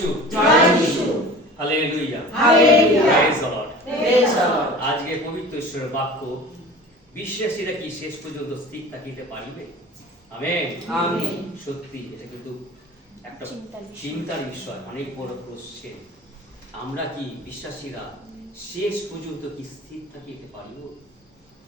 যিশু জয় যিশু hallelujah. Hallelujah. Praise the Lord praise the Lord আজকে পবিত্র ঈশ্বরের বাক্য বিশ্বাসীরা কি শেষ পর্যন্ত স্থির থাকিতে পারিবে? আমেন। আমেন। সত্যি এটা কিন্তু একটা চিন্তার বিষয়। অনেক বড় কোশ্চেন আমরা কি বিশ্বাসীরা শেষ পর্যন্ত কি স্থির থাকিতে পারিব?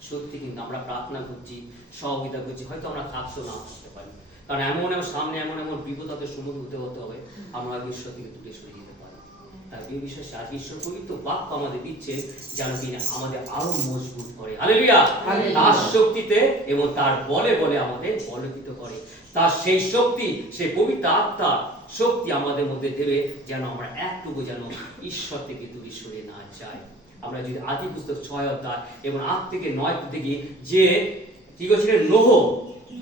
সত্যি কিন্তু আমরা প্রার্থনা করছি সহযোগিতা করছি হয়তো আমরা থাকতেও না থাকতে পারি। কারণ এমন এমন সামনে এমন এমন বিপদ হতে সম্মুখীন হতে হতে হবে আমরা ঈশ্বর থেকে দূরে সরে যেতে পারি। তাই এই বিশ্বাসে আজ ঈশ্বর পবিত্র বাক্য আমাদের দিচ্ছে যেন তিনি আমাদের আরও মজবুত করে। Hallelujah hallelujah. তার শক্তিতে এবং তার বলে বলে আমাদের বলকিত করে। তার সেই শক্তি সেই পবিত্র আত্মার শক্তি আমাদের মধ্যে দেবে যেন আমরা একটুকু যেন ঈশ্বর থেকে দূরে সরে না যাই। আমরা যদি আদি পুস্তক ছয় অধ্যায় এবং আট থেকে নয় থেকে যে কি করছিলেন? নোহ।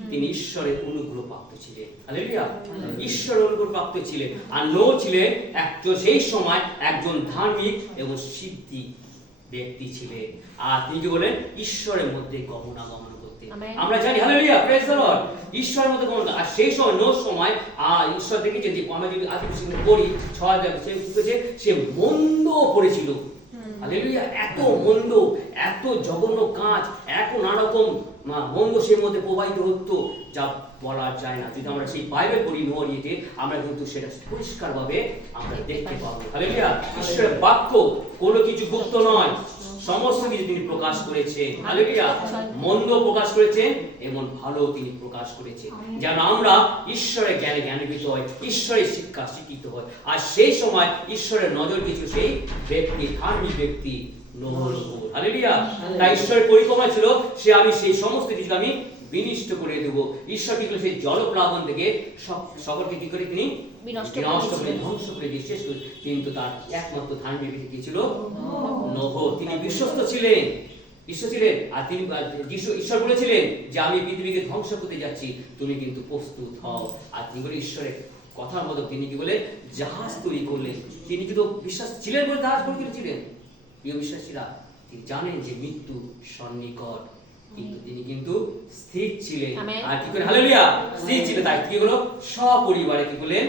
তিনি ঈশ্বরের অনুগ্রহ প্রাপ্ত ছিলেন। হালেলুয়া ঈশ্বরের অনুগ্রহ প্রাপ্ত ছিলেন। আর ছিলেন একজন সেই সময় একজন ধার্মিক এবং সিদ্ধি ব্যক্তি ছিলেন। আর তিনি কি বলেন? ঈশ্বরের মধ্যে গমনাগমন করতেন। Amen. আমরা জানি হালেলুয়া প্রেজ দ্য লর্ড ঈশ্বরের মধ্যে গমন আর সেই সময় নোর সময় আর ঈশ্বর থেকে যে আমরা যদি পুস্তকে পড়ি ছয় সে? সে মন্দ পড়েছিল। হালেলুয়া এত মন্দ, এত জঘন্য কাজ এত নানারকম মন্দ সে মধ্যে প্রবাহিত হতো, যা বলা যায় না। যদি আমরা সেই বাইবেল পড়ি, নোয়া নিয়ে আমরা কিন্তু সেটা পরিষ্কারভাবে আমরা দেখতে পাবো। হালেলুয়া ঈশ্বরের বাক্য কোনো কিছু গুপ্ত নয়। সমস্ত কিছু তিনি প্রকাশ করেছে মন্দ প্রকাশ করেছেন এবং ভালো তিনি প্রকাশ করেছেন। যেন আমরা ঈশ্বরের জ্ঞানে জ্ঞানীভূত হয় ঈশ্বরের শিক্ষা শিক্ষিত হয় আর সেই সময় ঈশ্বরের নজর কিছু সেই ব্যক্তি ধার্মিক ব্যক্তি তাই ঈশ্বরের পরিকল্পনা ছিল সে আমি সেই সমস্ত কিছু আমি বিনিষ্ট করে দেব। ঈশ্বর কি করে সেই জলপ্লাবন থেকে সকলকে কি করে তিনি বিনষ্ট ধ্বংস করে দিয়ে শেষ কিন্তু তার একমাত্র কি ছিল? নহ। তিনি বিশ্বস্ত ছিলেন ঈশ্বর ছিলেন আর তিনি যিশু- ঈশ্বর বলেছিলেন যে আমি পৃথিবীকে ধ্বংস করতে যাচ্ছি তুমি কিন্তু প্রস্তুত হও। আর তিনি বলে ঈশ্বরের কথার মতো তিনি কি বলে জাহাজ তৈরি করলেন। তিনি কিন্তু বিশ্বাস ছিলেন বলে জাহাজ তৈরি করেছিলেন প্রিয় বিশ্বাসীরা তিনি জানেন যে মৃত্যু সন্নিকট কিন্তু তিনি কিন্তু স্থির ছিলেন। আর কি করে? হালেলুয়া! স্থির ছিলেন। তাই কি হলো? সপরিবারে কি করলেন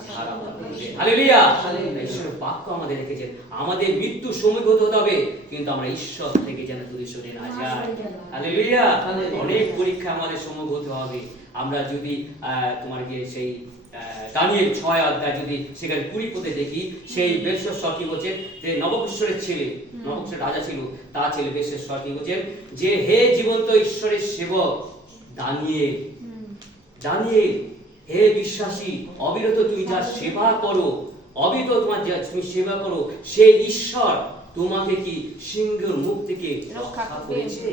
রক্ষা সারা করুন। করলেন। হালেলুয়া। হালেলুয়া। ঈশ্বরের বাক্য আমাদের রেখেছেন। আমাদের মৃত্যু সময় হতে হবে কিন্তু আমরা ঈশ্বর থেকে যেন দূরে সরে না যাই। হালেলুয়া। হালেলুয়া। অনেক পরীক্ষা আমাদের সময় হতে হবে। আমরা যদি তোমার গিয়ে সেই দানিয়েল ছয় অধ্যায় যদি সেখানে কুড়ি পথে দেখি সেই বেশ্বর কি বলছেন যে নবকিশোরের ছেলে নবকিশোর রাজা ছিল তার ছেলে বেশ্বর কি বলছেন যে হে জীবন্ত ঈশ্বরের সেবক দানিয়েল। দানিয়েল। হে বিশ্বাসী অবিরত তুমি যা সেবা করো অবিরত তোমার যা তুমি সেবা করো সেই ঈশ্বর তোমাকে কি সিংহের মুখ থেকে রক্ষা করেছে?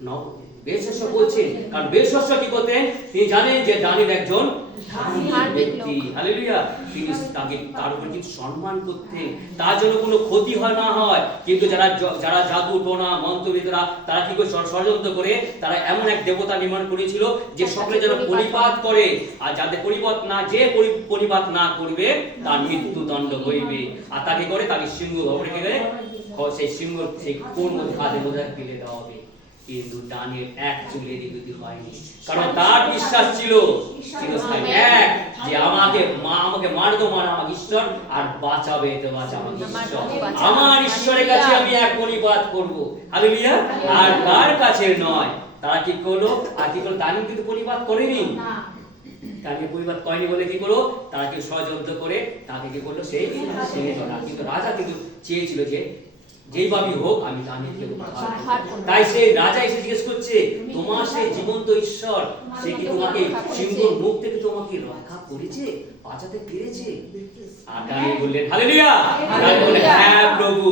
ন- বেশস্য বলছেন। কারণ বেশস্য কি করতেন? তিনি জানেন যে একজন ব্যক্তি। হালেলুয়া। তিনি তাকে তার উপর কিন্তু সম্মান করতেন। তার জন্য কোনো ক্ষতি হয় না হয়। কিন্তু যারা যারা জাদু টোনা মন্ত্রবিদরা তারা কি করে ষড়যন্ত্র করে? তারা এমন এক দেবতা নির্মাণ করেছিল যে সকলে যেন পরিপাত করে। আর যাদের পরিপাত না যে পরিপাত না করবে তার মৃত্যু দণ্ড হইবে। আর তাকে করে তাকে সিংহ ভবনে গেলে সেই সিংহ সেই কোন মধ্যে হাতের মধ্যে ফেলে দেওয়া হবে। কিন্তু দানের এক চুলে দিকে হয়নি। কারণ তার বিশ্বাস ছিল চিরস্থায়ী এক যে আমাকে মা আমাকে মারতো মার আমার ঈশ্বর আর বাঁচাবে তো বাঁচা আমার আমার ঈশ্বর। বাঁচাবে। আমার ঈশ্বরের কাছে আমি এক পরিবাদ করব। হালেলুয়া। আর কার কাছে নয়? তারা কি করল? আর কি করল? দানিয়েল কিন্তু পরিবাদ করেনি। তাকে পরিবার করেনি বলে কি করল? তারা কি ষড়যন্ত্র করে তাকে কি করল? সেই কিন্তু রাজা কিন্তু চেয়েছিল যে যেইভাবে হোক আমি। করব। তাই সেই রাজা এসে জিজ্ঞেস করছে তোমার সেই জীবন্ত ঈশ্বর সে কি তোমাকে সিংহর মুখ থেকে তোমাকে রক্ষা করেছে? বাঁচাতে পেরেছে? আর দানিয়েল বললেন হালেলুয়া! বললেন হ্যাঁ প্রভু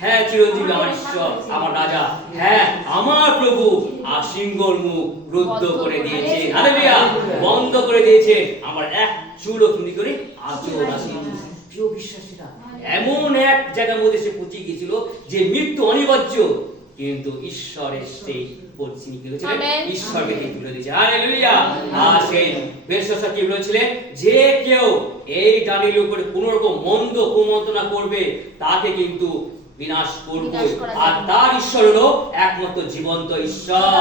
হ্যাঁ চিরঞ্জীবী আমার ঈশ্বর আমার রাজা হ্যাঁ আমার প্রভু। আর সিংহর মুখ রুদ্ধ করে দিয়েছে। হালেলুয়া! বন্ধ করে দিয়েছে। আমার এক চুলও তুমি করে আজও রাখি প্রিয় বিশ্বাসীরা এমন এক জায়গার মধ্যে সে পৌঁছে গিয়েছিল যে মৃত্যু অনিবার্য কিন্তু ঈশ্বরের সেই পরিচিনি কি হয়েছিল ঈশ্বরকে তিনি তুলে দিয়েছে। হালেলুয়া। আর সেই বেশসা কি বলেছিলেন? যে কেউ এই দানির উপরে কোনো রকম মন্দ কুমন্ত্রণা করবে তাকে কিন্তু বিনাশ করব আর তার ঈশ্বর হলো একমাত্র জীবন্ত ঈশ্বর।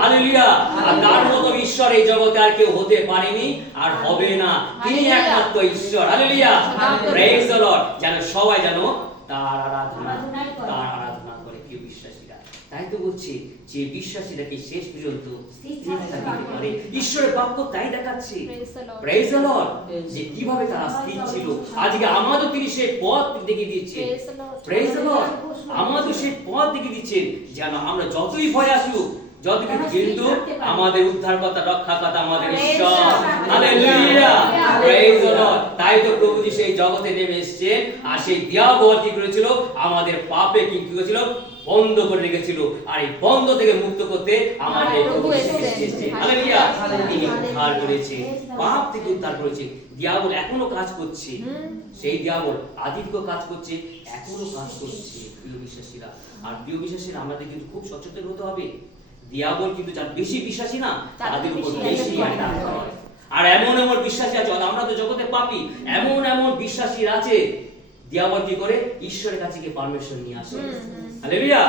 হালেলুয়া। আর তার মতো ঈশ্বর এই জগতে আর কেউ হতে পারেনি আর হবে না। তিনি একমাত্র ঈশ্বর। হালেলুয়া। প্রেজ দ্য লর্ড যেন সবাই যেন তার আরাধনা তার আরাধনা করে। কেউ বিশ্বাসীরা তাই তো বলছি যে বিশ্বাসীরা কি শেষ পর্যন্ত থাকতে পারে। ঈশ্বরের বাক্য তাই দেখাচ্ছে. প্রেজ লর্ড যে কীভাবে তারা স্থির ছিল। আজকে আমাদের তিনি সেই পথ the Lord. প্রেজ লর্ড আমাদের সেই পথ দেখিয়ে দিচ্ছেন যেন আমরা যতই ভয় আসুক যত কিছু কিন্তু আমাদের উদ্ধারকর্তা রক্ষাকর্তা আমাদের ঈশ্বর। হালেলুয়া প্রেজ দ্য লর্ড তাই তো প্রভুজি সেই জগতে নেমে এসেছেন। আর সেই দিয়াবল কি করেছিল? আমাদের পাপে কি কি করেছিল? বন্ধ করে রেখেছিল আর এই বন্ধ থেকে মুক্ত করতে আমাদের প্রভু. তিনি উদ্ধার করেছে। পাপ থেকে উদ্ধার করেছে। দিয়াবল এখনও কাজ করছে। সেই দিয়াবল আদিত্য কাজ করছে এখনও কাজ করছে প্রিয় বিশ্বাসীরা। আর প্রিয় বিশ্বাসীরা আমাদের কিন্তু খুব সচেতন হতে হবে। দিয়াবল কিন্তু যার বেশি বিশ্বাসী না তাদের উপর বেশি। আর এমন এমন বিশ্বাসী আছে আমরা তো জগতে পাপি। এমন এমন বিশ্বাসী আছে। দিয়াবল কি করে? ঈশ্বরের কাছে গিয়ে পারমিশন নিয়ে আসে। হালেলুয়া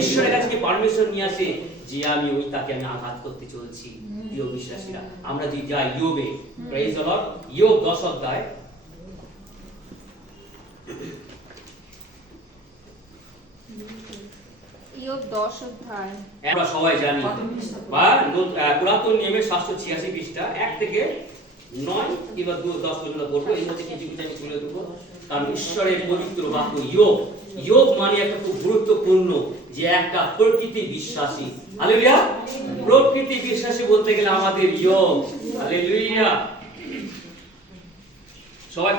ঈশ্বরের কাছে গিয়ে পারমিশন নিয়ে আসে? যে আমি ওই তাকে আমি আঘাত করতে চলছি প্রিয় বিশ্বাসীরা। আমরা যদি যাই ইয়োবে প্রেজ দ্য লর্ড ইয়োব 10 অধ্যায়। আমরা সবাই জানি? বা পুরাতন নিয়মের সাতশো ছিয়াশি পৃষ্ঠা এক থেকে নয় কিংবা দু দশ পর্যন্ত পড়ব। এর মধ্যে কিছু কিছু আমি তুলে দেবো কারণ ঈশ্বরের পবিত্র বাক্য যোগ যোগ মানে একটা খুব গুরুত্বপূর্ণ যে একটা প্রকৃতি বিশ্বাসী। হালেলুয়া। প্রকৃতি বিশ্বাসী বলতে গেলে আমাদের যোগ হালেলুয়া। সবাই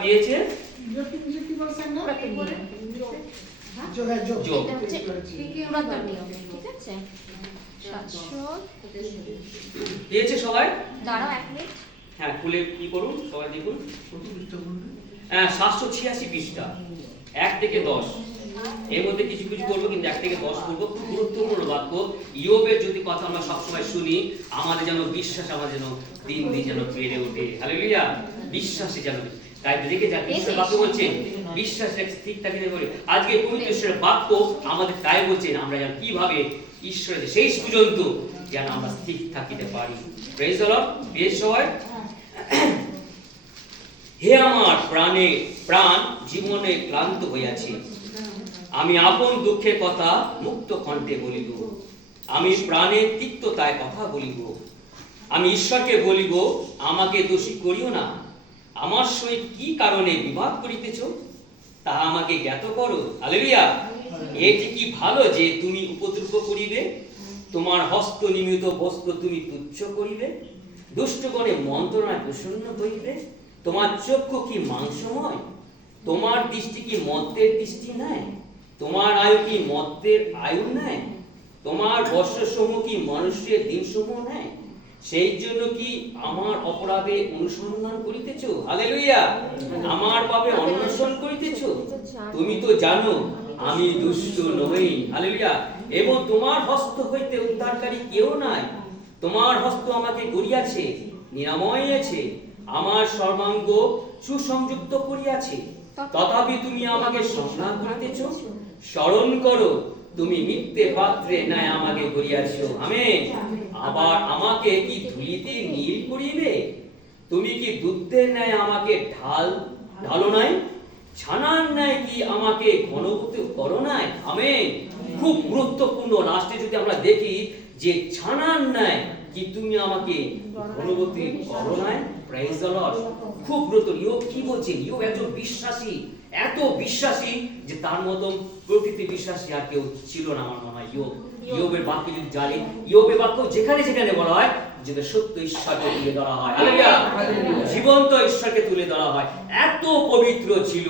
সাতশো পেয়েছে সবাই? দাঁড়াও এক মিনিট। হ্যাঁ খুলে কি করুন? সবাই দেখুন। হ্যাঁ সাতশো ছিয়াশি পৃষ্ঠা। এক থেকে দশ। এর মধ্যে কিছু কিছু করব, কিন্তু এক থেকে দশ করব। খুব গুরুত্বপূর্ণ বাক্য। ইয়োবের যদি কথা আমরা সবসময় শুনি, আমাদের যেন বিশ্বাস আমাদের যেন দিন দিন যেন বেড়ে ওঠে। হালেলুয়া বিশ্বাসে যেন তাই দেখে যাক, ঈশ্বর বাক্য বলছে বিশ্বাস থাকে আজকে ঈশ্বরের বাক্য আমাদের তাই বলছেন আমরা যেন কীভাবে ঈশ্বরের শেষ পর্যন্ত যেন আমরা স্থির থাকিতে পারি। বেশ সবাই। হে আমার প্রাণে প্রাণ জীবনে ক্লান্ত হইয়াছে। আমি আপন দুঃখের কথা মুক্ত কণ্ঠে বলিব। আমি প্রাণে তিক্ততায় কথা বলিব। আমি ঈশ্বরকে বলিব আমাকে দোষী করিও না। আমার সহিত কি কারণে বিবাদ করিতেছ? তাহা আমাকে জ্ঞাত করো। আলেরিয়া এটি কি ভালো যে তুমি উপদ্রব করিবে তোমার হস্ত নিমিত বস্ত্র তুমি তুচ্ছ করিবে দুষ্টগণে মন্ত্রণায় প্রসন্ন হইবে তোমার চক্ষু কি মাংসময়? তোমার দৃষ্টি কি মদ্যের দৃষ্টি নাই? তোমার আয়ু কি মদ্যের আয়ু নাই? তোমার বর্ষসমূহ কি মানুষের দিনসমূহ নেয় সেই জন্য কি আমার অপরাধে অনুসন্ধান করিতেছ? হালেলুইয়া আমার পাপে অন্বেষণ করিতেছ? তুমি তো জানো, আমি দুষ্ট নই। হালেলুয়া! এবং তোমার হস্ত হইতে উদ্ধারকারী কেউ নাই। তোমার হস্ত আমাকে গড়িয়াছে নিরাময় আছে। আমার সর্বাঙ্গ সুসংযুক্ত করিয়াছে। তথাপি তুমি আমাকে সংগ্রাম করিতেছ। স্মরণ করো, তুমি মিথ্যে পাত্রে নাই আমাকে করিয়াছ। আমেন। আবার আমাকে কি ধুলিতে নীল করিবে? তুমি কি দুধের ন্যায় আমাকে ঢাল ঢালো নাই? ছানার ন্যায় কি আমাকে ঘনভূত করো নাই? আমেন। খুব গুরুত্বপূর্ণ লাস্টে যদি আমরা দেখি যে ছানার ন্যায় কি তুমি আমাকে ঘনবতী করো নাই প্রাইজ দ্য লর্ড খুব গুরুত্ব ইয়োব কি বলছে? ইয়োব একজন বিশ্বাসী এত বিশ্বাসী যে তার মতন প্রকৃতি বিশ্বাসী আর কেউ ছিল না আমার মনে হয়। ইয়োব ইয়োবের বাক্য যদি জানি ইয়োবের বাক্য যেখানে যেখানে বলা হয় যেটা সত্য ঈশ্বরকে তুলে ধরা হয়। জীবন্ত ঈশ্বরকে তুলে ধরা হয়। এত পবিত্র ছিল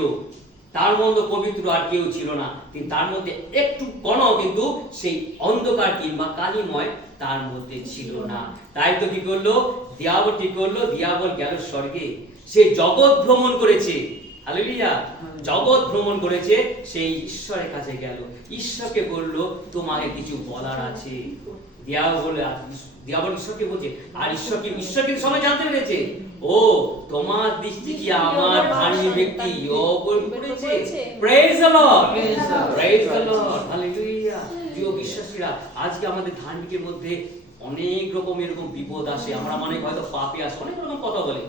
তার মতো পবিত্র আর কেউ ছিল না। কিন্তু তার মধ্যে একটু কোন কিন্তু সেই অন্ধকার কিংবা কালিময় তার মধ্যে ছিল না। তাই তো কি করল? দিয়াবল কি করল? দিয়াবল গেল স্বর্গে। সে জগৎ ভ্রমণ করেছে। হালেলুয়া। জগৎ ভ্রমণ করেছে সেই ঈশ্বরের কাছে গেল। ঈশ্বরকে বলল তোমাকে কিছু বলার আছে। বলে দিয়াবল ঈশ্বরকে বলছে আর ঈশ্বরকে ঈশ্বরকে সবাই জানতে পেরেছে? ও তোমার দৃষ্টি কি আমার ধার্মিক ব্যক্তি? করেছে? Praise the Lord. Praise the Lord hallelujah প্রিয় বিশ্বাসীরা আজকে আমাদের ধার্মিকের মধ্যে অনেক রকম এরকম বিপদ আসে। আমরা মনে হয়তো পাপে আসে অনেক রকম কথা বলে।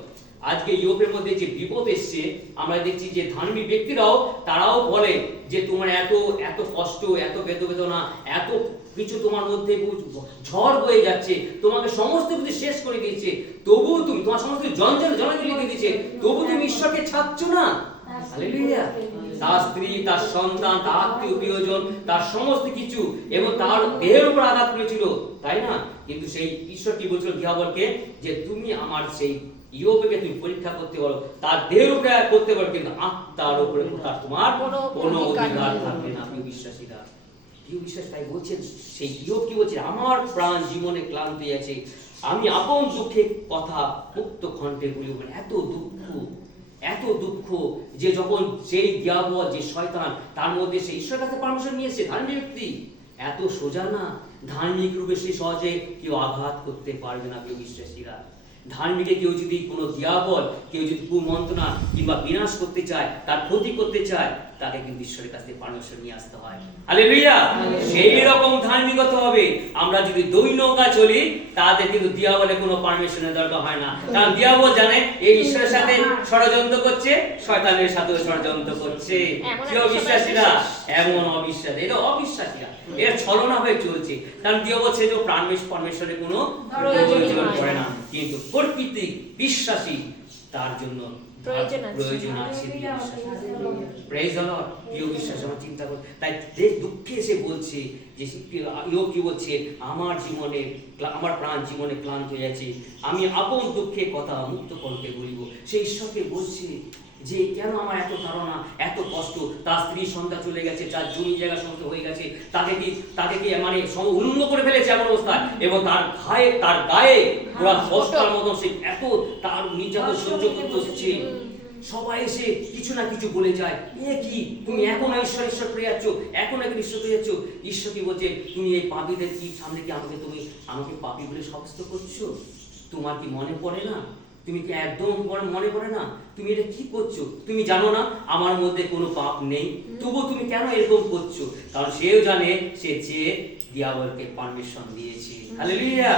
আজকে ইউরোপের মধ্যে যে বিপদ এসছে, আমরা দেখছি যে ধার্মিক ব্যক্তিরাও, তারাও বলে যে তোমার এত এত কষ্ট, এত বেদবেদনা, এত কিছু তোমার মধ্যে ঝড় বয়ে যাচ্ছে, তোমাকে সমস্ত কিছু শেষ করে দিয়েছে। তবুও তুমি, তোমার সমস্ত জঞ্জাল জলাঞ্জলি দিয়ে দিয়েছে তবু তুমি ঈশ্বরকে ছাড়ছো না? তার স্ত্রী, তার সন্তান, তার আত্মীয় প্রিয়জন, তার সমস্ত কিছু, এবং তার দেহের উপর আঘাত করেছিল, তাই না? কিন্তু সেই ঈশ্বর কি বলছিল যে তুমি আমার সেই ইয়োবকে তুমি পরীক্ষা করতে পারো তার দেহের উপরে করতে পারো কিন্তু আত্মার উপরে তার তোমার কোনো অধিকার থাকবে না প্রিয় বিশ্বাসীরা। প্রিয় বিশ্বাস তাই বলছেন সেই কি আমার প্রাণ জীবনে ক্লান্তি আছে। আমি আপন দুঃখে কথা মুক্ত কণ্ঠে বলি বলে এত দুঃখ এত দুঃখ যে যখন সেই দিয়াবল যে শয়তান তার মধ্যে সে ঈশ্বরের কাছে পারমিশন নিয়েছে ধার্মিক ব্যক্তি। এত সোজা না? ধার্মিক রূপে সে সহজে কেউ আঘাত করতে পারবে না প্রিয় বিশ্বাসীরা। ধার্মিকে কেউ যদি কোনো দিয়াবল কেউ যদি কুমন্ত্রণা কিংবা বিনাশ করতে চায় তার ক্ষতি করতে চায় তাকে কিন্তু ঈশ্বরের কাছে পারমিশন নিয়ে আসতে হয়। হালেলুয়া সেই রকম ধার্মিকতা হবে আমরা যদি দুই নৌকা চলি তাদের কিন্তু দিয়াবলে কোনো পারমিশনের দরকার হয় না। কারণ দিয়াবল জানে এই ঈশ্বরের সাথে ষড়যন্ত্র করছে শয়তানের সাথে ষড়যন্ত্র করছে। এমন কেউ একটা বিশ্বাসীরা বিশ্বাস। এমন অবিশ্বাস। এটা অবিশ্বাসীরা। এর ছলনা হয়ে চলছে। কারণ দিয়ে বলছে যে প্রাণবেশ পরমেশ্বরের কোনো প্রয়োজন হয় না। না। কিন্তু প্রকৃতি বিশ্বাসী তার জন্য প্রয়োজন আছে। প্রয়োজন আছে প্রেজ দ্য লর্ড প্রিয় বিশ্বাস আমার চিন্তা করে। তাই যে দুঃখে সে বলছে যে ইয়োব কি বলছে আমার জীবনে আমার প্রাণ জীবনে ক্লান্ত হয়ে আছে আমি আপন দুঃখে কথা মুক্ত কণ্ঠে বলিব। সেই ঈশ্বরকে বলছে যে কেন আমার এত ধারণা এত কষ্ট? তার স্ত্রী সন্তান চলে গেছে তার জমি জায়গা সমস্ত হয়ে গেছে। তাকে কি তাকে কি মানে উন্নত করে ফেলেছে এমন অবস্থায় এবং তার গায়ে তার গায়ে পুরা বস্তার মতন সে এত তার নির্যাতন সহ্য করতে হচ্ছে। সবাই এসে কিছু না কিছু বলে যায়। এ কি? তুমি এখন ঈশ্বর ঈশ্বর করে যাচ্ছ? এখন এখন ঈশ্বর করে যাচ্ছ? ঈশ্বর কি বলছে তুমি এই পাপীদের কি সামনে কি আমাকে তুমি আমাকে পাপী বলে সাব্যস্ত করছ? তোমার কি মনে পড়ে না? তুমি কি একদম মনে- পড়ে না? তুমি এটা কি করছ? তুমি জানো না? আমার মধ্যে কোনো পাপ নেই। তবুও তুমি কেন এরকম করছ? কারণ সেও জানে সে যে দিয়াবলকে পারমিশন দিয়েছে। হালেলুয়া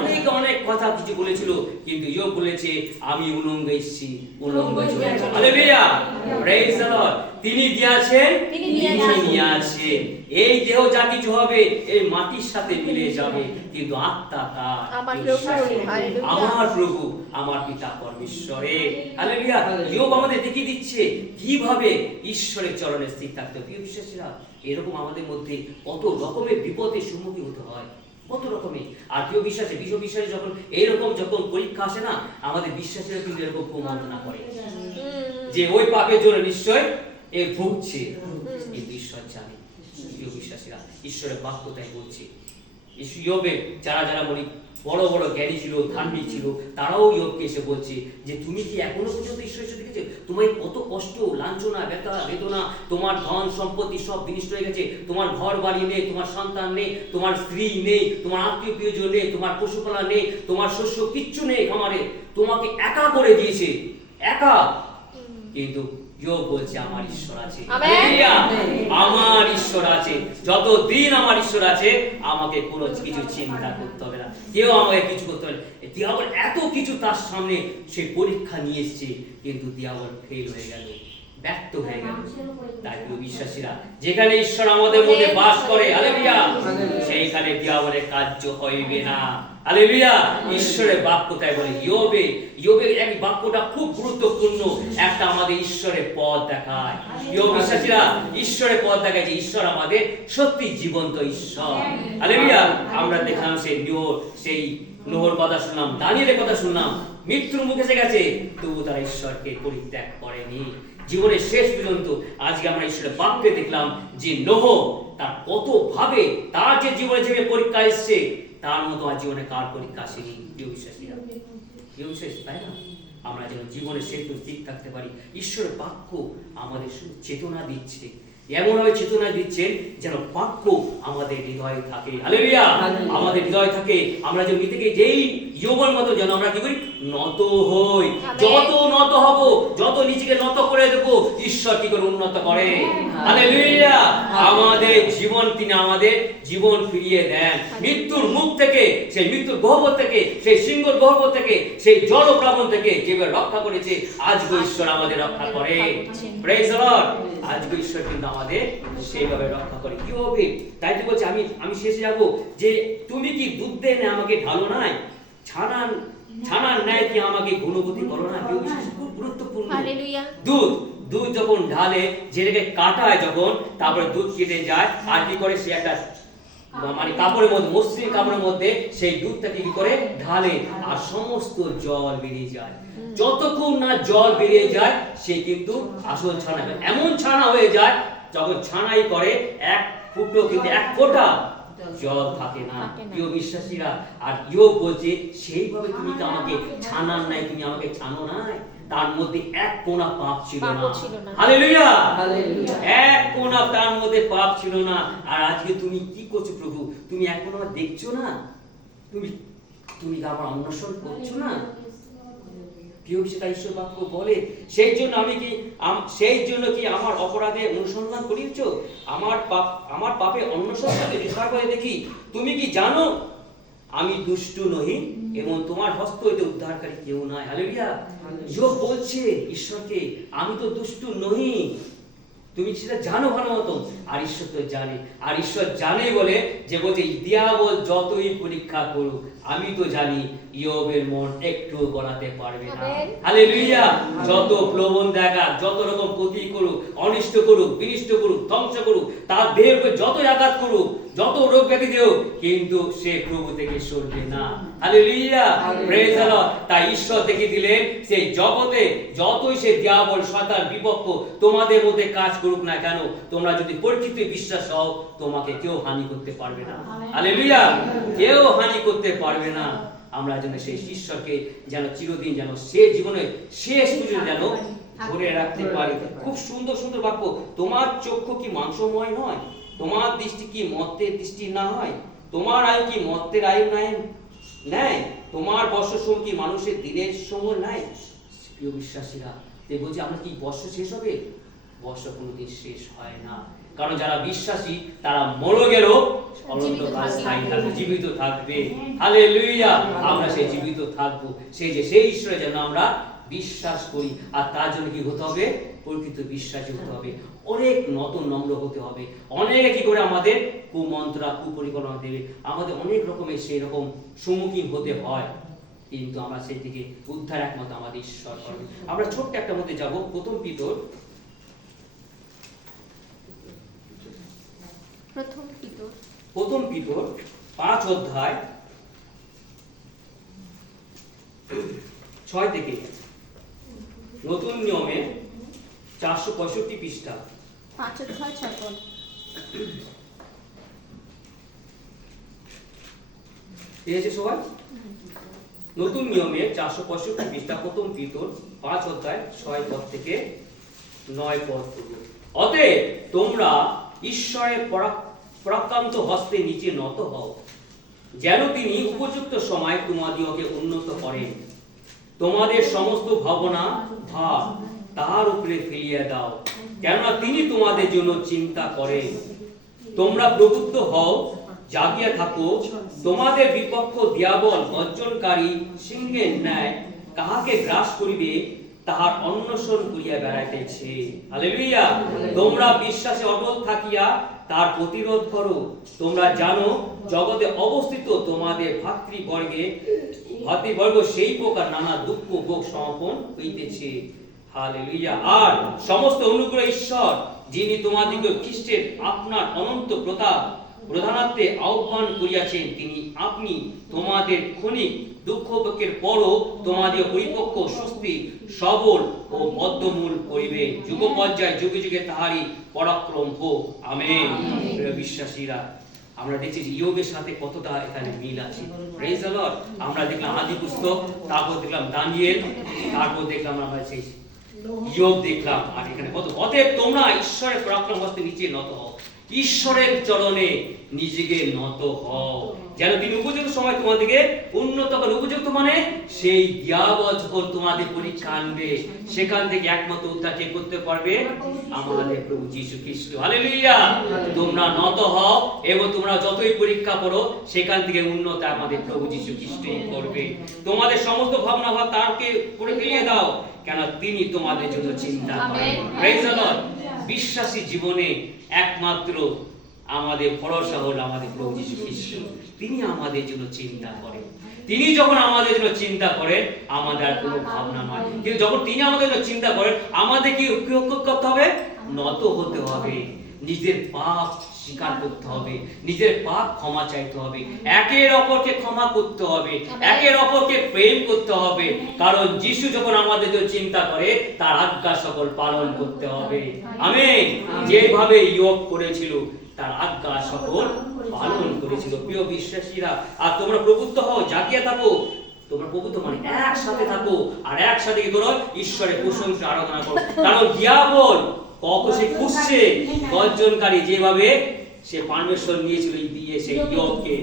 অনেক অনেক কথা কিছু বলেছিল কিন্তু ইয়োব বলেছে আমি উলঙ্গ এসেছি উলঙ্গ হালেলুয়া প্রেজ দ্য লর্ড তিনি দিয়েছেন তিনি এই দেহ যা কিছু হবে এই মাটির সাথে মিলে যাবে কিন্তু আত্মা তার আমার প্রভু, আমার প্রভু আমার পিতা পরমেশ্বরে। হালেলুয়া ইয়োব আমাদের দেখিয়ে দিচ্ছে কীভাবে ঈশ্বরের চরণে স্থির থাকতে প্রিয় বিশ্বাসীরা এরকম আমাদের মধ্যে কত রকমের বিপদের সম্মুখীন হতে হয় কত রকমের। আর প্রিয় বিশ্বাসে বিশ্ব বিশ্বাসী যখন এইরকম যখন পরীক্ষা আসে না আমাদের বিশ্বাসীরা কিন্তু এরকম কুমন্ত্রণা করে যে ওই পাপের জন্য নিশ্চয় এ ভুগছে। কিন্তু ঈশ্বর জানে প্রিয় বিশ্বাসীরা। ঈশ্বরের বাক্য তাই বলছে। যারা যারা বলি বড় বড় জ্ঞানী ছিল ধার্মিক ছিল তারাও ইয়োবকে এসে বলছে যে তুমি কি এখনও পর্যন্ত ঈশ্বর ঈশ্বর দেখেছ? তোমার কত কষ্ট লাঞ্ছনা ব্যথা বেদনা তোমার ধন সম্পত্তি সব বিনষ্ট হয়ে গেছে তোমার ঘর বাড়ি নেই তোমার সন্তান নেই তোমার স্ত্রী নেই তোমার আত্মীয় প্রিয়জন নেই তোমার পশুপালা নেই তোমার শস্য কিচ্ছু নেই খামারে তোমাকে একা করে দিয়েছে একা? কিন্তু ইয়োব বলছে আমার ঈশ্বর আছে। আমার ঈশ্বর আছে। যতদিন আমার ঈশ্বর আছে আমাকে কোনো কিছু চিন্তা করতে হবে না। কেউ আমাকে কিছু করতে পারে দিয়াবল এত কিছু তার সামনে, সে পরীক্ষা নিয়ে এসছে, কিন্তু দিয়াবল ফেল হয়ে গেল। ব্যর্থ হয়ে গেল। তাই প্রিয় বিশ্বাসীরা যেখানে ঈশ্বর আমাদের মধ্যে বাস করে হালেলুয়া সেইখানে দিয়াবলের কার্য হইবে না। হালেলুয়া ঈশ্বরের বাক্য তাই বলে ইয়োবে ইয়োবের এক বাক্যটা খুব গুরুত্বপূর্ণ। একটা আমাদের ঈশ্বরের পথ দেখায়। ইয়োব বিশ্বাসীরা ঈশ্বরের পথ দেখায় যে ঈশ্বর আমাদের সত্যি জীবন্ত ঈশ্বর। হালেলুয়া। আমরা দেখলাম সেই সেই নোহর কথা শুনলাম দানিয়েলের কথা শুনলাম। মৃত্যুর মুখে এসে গেছে তবু তারা ঈশ্বরকে পরিত্যাগ করেনি। জীবনের শেষ পর্যন্ত আজকে আমরা ঈশ্বরের বাক্যে দেখলাম যে নহ তার কত ভাবে তার যে জীবনে যে পরীক্ষা এসছে, তার মতো আর জীবনে কার পরীক্ষা আসেনি প্রিয় বিশ্বাসীরা। প্রিয় বিশ্বাসী, তাই না? আমরা যেন জীবনের শেষ ঠিক থাকতে পারি। ঈশ্বরের বাক্য আমাদের শুধু চেতনা দিচ্ছে। এমন ভাবে চেতনা দিচ্ছেন যেন বাক্য আমাদের হৃদয়ে থাকে। হালেলুয়া। আমাদের হৃদয় থাকে। আমরা যে থেকে যেই যৌবন মতো যেন আমরা কি করি? নত হই। যত নত হব যত নিজেকে নত করে দেব ঈশ্বর কি করে উন্নত করে? হালেলুয়া আমাদের জীবন তিনি আমাদের জীবন ফিরিয়ে দেন। মৃত্যুর মুখ থেকে সেই মৃত্যুর গহ্বর থেকে সেই সিংহর গহ্বর থেকে সেই জল প্লাবন থেকে যেভাবে রক্ষা করেছে আজকে ঈশ্বর আমাদের রক্ষা করে। প্রেজ লর্ড আজকে ঈশ্বর কিন্তু আমাদের সেইভাবে রক্ষা করে। কি হবে? তাই তো বলছে আমি আমি শেষে যাব যে তুমি কি দুধ দেয় আমাকে ঢালো নাই? ছানান ছানার ন্যায় কি আমাকে করো না কেউ বিশেষ খুব গুরুত্বপূর্ণ। দুধ দুধ যখন ঢালে যেটাকে কাটায় যখন তারপরে দুধ কেটে যায়। আর কি করে? সে একটা মানে কাপড়ের মধ্যে মসৃণ কাপড়ের মধ্যে সেই দুধটাকে কি করে? ঢালে। আর সমস্ত জল বেরিয়ে যায়। যতক্ষণ না জল বেরিয়ে যায় সে কিন্তু আসল ছানা হয়। এমন ছানা হয়ে যায় যখন ছানাই করে এক ফুটো কিন্তু এক ফোঁটা জল থাকে না। থাকে না। প্রিয় বিশ্বাসীরা আর ইয়োগ বলছে সেইভাবে তুমি তো আমাকে ছানার নাই তুমি আমাকে ছানো নাই? তার মধ্যে এক কোনা পাপ ছিল না। হালেলুয়া। এক কোনা তার মধ্যে পাপ ছিল না। আর আজকে তুমি কি করছ প্রভু? তুমি এক কোনা দেখছ না? তুমি তুমি কি আমার অন্বেষণ করছ না? প্রিয় সেটা ঈশ্বর বাক্য বলে? সেই জন্য আমি কি সেই জন্য কি আমার অপরাধে অনুসন্ধান করিয়েছ? আমার পাপ আমার পাপে অন্বেষণকে বিষয় করে দেখি। তুমি কি জানো? আমি দুষ্টু নহি। এবং তোমার হস্ত হইতে উদ্ধারকারী কেউ নাই। হালেলুয়া যোগ বলছে ঈশ্বরকে আমি তো দুষ্টু নহি। তুমি সেটা জানো ভালো মতন। আর ঈশ্বর তো জানে। আর ঈশ্বর জানে বলে যে বলছে দিয়াবল যতই পরীক্ষা করুক আমি তো জানি ইয়বের মন একটু গলাতে পারবে না। আমেন। হালেলুয়া যত প্রবণ দেখা যত রকম ক্ষতি করুক অনিষ্ট করুক বিনিষ্ট করুক ধ্বংস করুক তার দেহের যত আঘাত করুক যত রোগ ব্যাধি দেও কিন্তু সে প্রভু থেকে সরবে না। হালেলুয়া প্রেজ তাই ঈশ্বর দেখে দিলেন সেই জগতে যতই সে দিয়াবল শয়তান বিপক্ষ তোমাদের মধ্যে কাজ করুক না কেন তোমরা যদি পরিচিত বিশ্বাস হও তোমাকে কেউ হানি করতে পারবে না। হালেলুয়া কেউ হানি করতে পারবে না। আমরা যেন সেই ঈশ্বরকে যেন চিরদিন যেন সে জীবনে শেষ পর্যন্ত যেন ধরে রাখতে পারি। খুব সুন্দর সুন্দর বাক্য। তোমার চক্ষু কি মাংসময় নয়? তোমার দৃষ্টি কি মত্তের দৃষ্টি না হয়? তোমার আয়ু কি মত্তের আয়ু নাই? নেয় তোমার বর্ষ সময় কি মানুষের দিনের সময় নাই? প্রিয় বিশ্বাসীরা যে বলছি আমরা কি বর্ষ শেষ হবে? বর্ষ কোনোদিন শেষ হয় না। কারণ যারা বিশ্বাসী তারা মরে গেল অনন্তকাল জীবিত স্থায়ী থাকবে। জীবিত থাকবে। হালেলুয়া! আমরা সেই জীবিত থাকব। সেই যে সেই ঈশ্বরে যেন আমরা বিশ্বাস করি। আর তার জন্য কি হতে হবে? প্রকৃত বিশ্বাসী হতে হবে। অনেক নতুন নম্র হতে হবে। অনেকে কি করে আমাদের কুমন্ত্রা কুপরিকল্পনা দেবে। আমাদের অনেক রকমের সেই রকম সম্মুখীন হতে হয়। কিন্তু আমরা সেই থেকে উদ্ধার একমাত্র আমাদের ঈশ্বর করবে আমরা ছোট্ট একটা মধ্যে যাব। প্রথম পিতর। প্রথম পিতর। প্রথম পিতর পাঁচ অধ্যায় ছয় থেকে নতুন নিয়মে চারশো পঁয়ষট্টি পৃষ্ঠা। পাঁচ অধ্যায় ছয় পদ পেয়েছে সবাই নতুন নিয়মে চারশো পঁয়ষট্টি পৃষ্ঠা প্রথম পাঁচ অধ্যায় ছয় পদ থেকে নয় পদ অতএব তোমরা ঈশ্বরের পরাক্রান্ত হস্তে নিচে নত হও, যেন তিনি উপযুক্ত সময় তোমাদিওকে উন্নত করেন। তোমাদের সমস্ত ভাবনা, ভাব তাহার উপরে ফেলিয়া দাও। কেননা তিনি তোমাদের জন্য চিন্তা করেন। তোমরা প্রবুদ্ধ হও, জাগিয়া থাকো। তোমাদের বিপক্ষ দিয়াবল গর্জনকারী সিংহের ন্যায় কাহাকে গ্রাস করিবে, তাহার অন্বেষণ করিয়া বেড়াইতেছে। হালেলুয়া। তোমরা বিশ্বাসে অটল থাকিয়া তার প্রতিরোধ করো। তোমরা জানো, জগতে অবস্থিত তোমাদের ভাতৃবর্গে ভাতৃবর্গ সেই প্রকার নানা দুঃখ ভোগ সমাপন হইতেছে। হালেলুয়া। আর সমস্ত অনুগ্রহ ঈশ্বর যিনি তোমাদিকে খ্রিস্টের আপনার অনন্ত প্রতাপ প্রধানাত্মে আহ্বান করিয়াছেন তিনি আপনি তোমাদের ক্ষণিক দুঃখ পরও তোমাদের পরিপক্ক সুস্থি সবল ও বদ্ধমূল করিবে যুগ পর্যায়ে যুগে যুগে তাহারই পরাক্রম হোক। আমেন। বিশ্বাসীরা আমরা দেখছি যে ইয়োবের সাথে কতটা এখানে মিল আছে। প্রেজ আমরা দেখলাম আদি পুস্তক তারপর দেখলাম দানিয়েল তারপর দেখলাম আমরা সেই ইয়োব দেখলাম আর এখানে কত অতএব তোমরা ঈশ্বরের পরাক্রম হস্তে নিচে নত হও। ঈশ্বরের চরণে নিজেকে নত হও। যেন তিনি উপযুক্ত সময় তোমাদেরকে উন্নত করে উপযুক্ত মানে সেই দিয়াবল তোমাদের পরীক্ষা আনবে সেখান থেকে একমাত্র উদ্ধার কে করতে পারবে? আমাদের প্রভু যীশু খ্রিস্ট। হালেলুয়া! তোমরা নত হও এবং তোমরা যতই পরীক্ষা করো, সেখান থেকে উন্নত আমাদের প্রভু যীশু খ্রিস্টই করবে। তোমাদের সমস্ত ভাবনা ভাব তারকে করে ফিরিয়ে দাও। কেন তিনি তোমাদের জন্য চিন্তা করেন. বিশ্বাসী জীবনে একমাত্র আমাদের ভরসা হল আমাদের প্রভু যীশু খ্রিস্ট তিনি আমাদের জন্য চিন্তা করেন। তিনি যখন আমাদের জন্য চিন্তা করেন, আমাদের আর কোনো ভাবনা নয় কিন্তু যখন তিনি আমাদের জন্য চিন্তা করেন, আমাদের কি করতে হবে? নত হতে হবে। নিজের পাপ স্বীকার করতে হবে, নিজের পাপ ক্ষমা চাইতে হবে। একের অপরকে ক্ষমা করতে হবে, একের অপরকে প্রেম করতে হবে। কারণ যিশু যখন আমাদের চিন্তা করে, তার আজ্ঞা সকল পালন করতে হবে। আমেন। যেভাবে ইয়োগ করেছিল, তার আজ্ঞা সকল পালন করেছিল। প্রিয় বিশ্বাসীরা, আর তোমরা প্রভুত্ব হও, জাগিয়ে থাকো। তোমরা প্রভুত্ব মানে একসাথে থাকো, আর একসাথে কি করো? ঈশ্বরের প্রশংসা, আরাধনা করো। কারণ কত সে খুঁজছে গর্জনকারী যেভাবে সে পারমেশ্বর নিয়েছিল দিয়ে সেই ইয়বকে।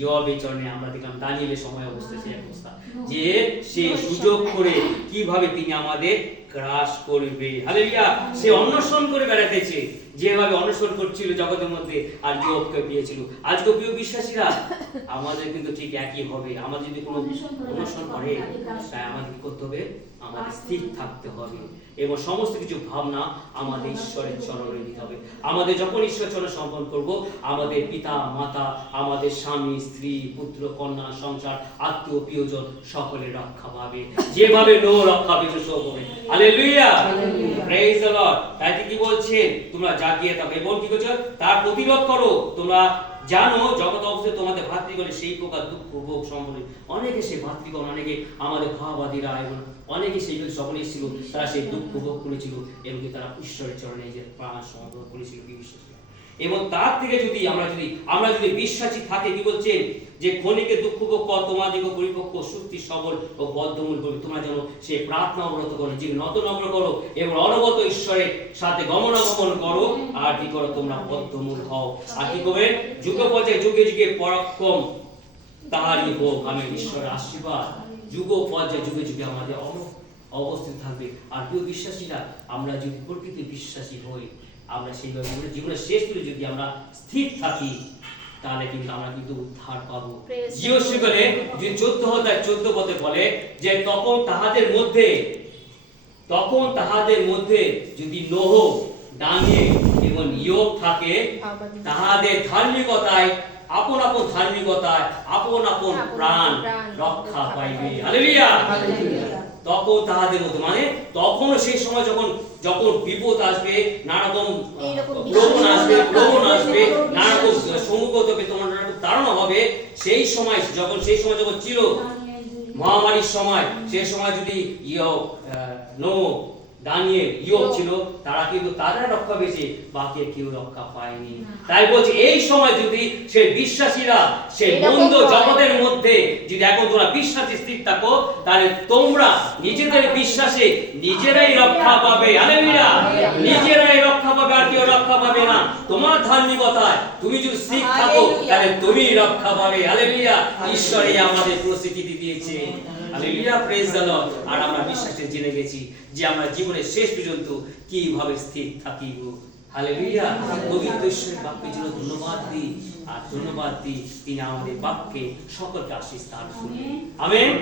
ইয়বের চরণে আমরা দেখলাম দানিয়েলের সময় অবস্থা সেই অবস্থা। যে সে সুযোগ করে কীভাবে তিনি আমাদের গ্রাস করবে। হালেলুয়া সে অন্বেষণ করে বেড়াতেছে। যেভাবে অন্বেষণ করছিল জগতের মধ্যে আর ইয়বকে পেয়েছিল। আজকে প্রিয় বিশ্বাসীরা আমাদের কিন্তু ঠিক একই হবে। আমাদের যদি কোনো অন্বেষণ করে তাই আমাদের কি করতে হবে? আমাদের স্থির থাকতে হবে। এবং সমস্ত কিছু ভাবনা আমাদের ঈশ্বরের চরণে দিতে হবে। আমাদের যখন ঈশ্বর চরণে সমর্পণ করব আমাদের পিতা মাতা আমাদের স্বামী স্ত্রী পুত্র কন্যা সংসার আত্মীয় প্রিয়জন সকলে রক্ষা পাবে। যেভাবে নো রক্ষা পেয়েছে সব হবে প্রেজ দ্য লর্ড তাই কি বলছেন তোমরা জাগিয়ে থাকো এবং কি করছ? তার প্রতিরোধ করো। তোমরা জানো জগৎ তোমাদের ভাতৃগণের সেই প্রকার দুঃখ ভোগ সম্বন্ধে অনেকে সেই ভাতৃগণ অনেকে আমাদের ভাবাদীরা এবং অনেকে সেই সকলেই ছিল তারা সেই দুঃখ ভোগ করেছিল এবং তারা ঈশ্বরের চরণে যে প্রাণ সংগ্রহ করেছিল কি বিশ্বাস? এবং তার থেকে যদি আমরা যদি আমরা যদি বিশ্বাসী থাকে, কি বলছেন? যে ক্ষণিকে দুঃখ কর তোমাদিকে পরিপক্ক সুস্থি, সবল ও বদ্ধমূল করবে তোমরা যেন সে প্রার্থনা অবরত করো যে নত নম্র করো এবং অনবত ঈশ্বরের সাথে গমনাগমন করো। আর কি করো? তোমরা বদ্ধমূল হও। আর কি করবে? যুগ পর্যায়ে যুগে যুগে পরাক্রম তাহারই হোক। আমি ঈশ্বরের আশীর্বাদ। যুগ পর্যায়ে যুগে যুগে আমাদের অবস্থিত থাকবে। আর প্রিয় বিশ্বাসীরা, আমরা যদি প্রকৃত বিশ্বাসী হই আমরা সেইভাবে জীবনে- জীবনের শেষ করে যদি আমরা স্থির থাকি তাহলে কিন্তু আমরা কিন্তু উদ্ধার পাবো। Praise the Jio Lord. সেখানে যে চোদ্দ অধ্যায় চোদ্দ পদে বলে যে তখন তাহাদের মধ্যে তখন তাহাদের মধ্যে যদি নোহ দানিয়েল এবং ইয়োগ থাকে তাহাদের ধার্মিকতায় আপন আপন ধার্মিকতায় আপন আপন প্রাণ রক্ষা পাইবে। হালেলুয়া. তখন তাহাদের মধ্যে মানে তখন সেই সময় যখন যখন বিপদ আসবে নানা রকম প্রবণ আসবে প্রবণ আসবে বিশ্বাস- নানা রকম সম্মুখত হবে তোমার নানা রকম তাড়না হবে সেই সময় যখন সেই সময় যখন ছিল মহামারীর সময় সেই সময় যদি ইয় নো দানিয়েল ইয়োব ছিল তারা কিন্তু তারা রক্ষা পেয়েছে বাকি কেউ রক্ষা পায়নি। তাই বলছি এই সময় যদি সে বিশ্বাসীরা সে মন্দ জগতের মধ্যে যদি এখন তোমরা বিশ্বাসী স্থির থাকো তাহলে তোমরা নিজেদের বিশ্বাসে নিজেরাই রক্ষা পাবে। হালেলুয়া। নিজেরাই রক্ষা পাবে আর কেউ রক্ষা পাবে না। তোমার ধার্মিকতায় তুমি যদি স্থির থাকো তাহলে তুমি রক্ষা পাবে। হালেলুয়া। ঈশ্বরই আমাদের প্রস্তুতি দিয়েছে। হালেলুয়া প্রেজ দ্য লর্ড আর আমরা বিশ্বাসে জেনে গেছি যে আমরা জীবনের শেষ পর্যন্ত কীভাবে স্থির থাকিব। হালেলুয়া পবিত্র ঈশ্বরের বাক্যের জন্য ধন্যবাদ দিই। আর ধন্যবাদ দিই তিনি আমাদের বাক্যে সকলকে আশীষ দান করুন আমেন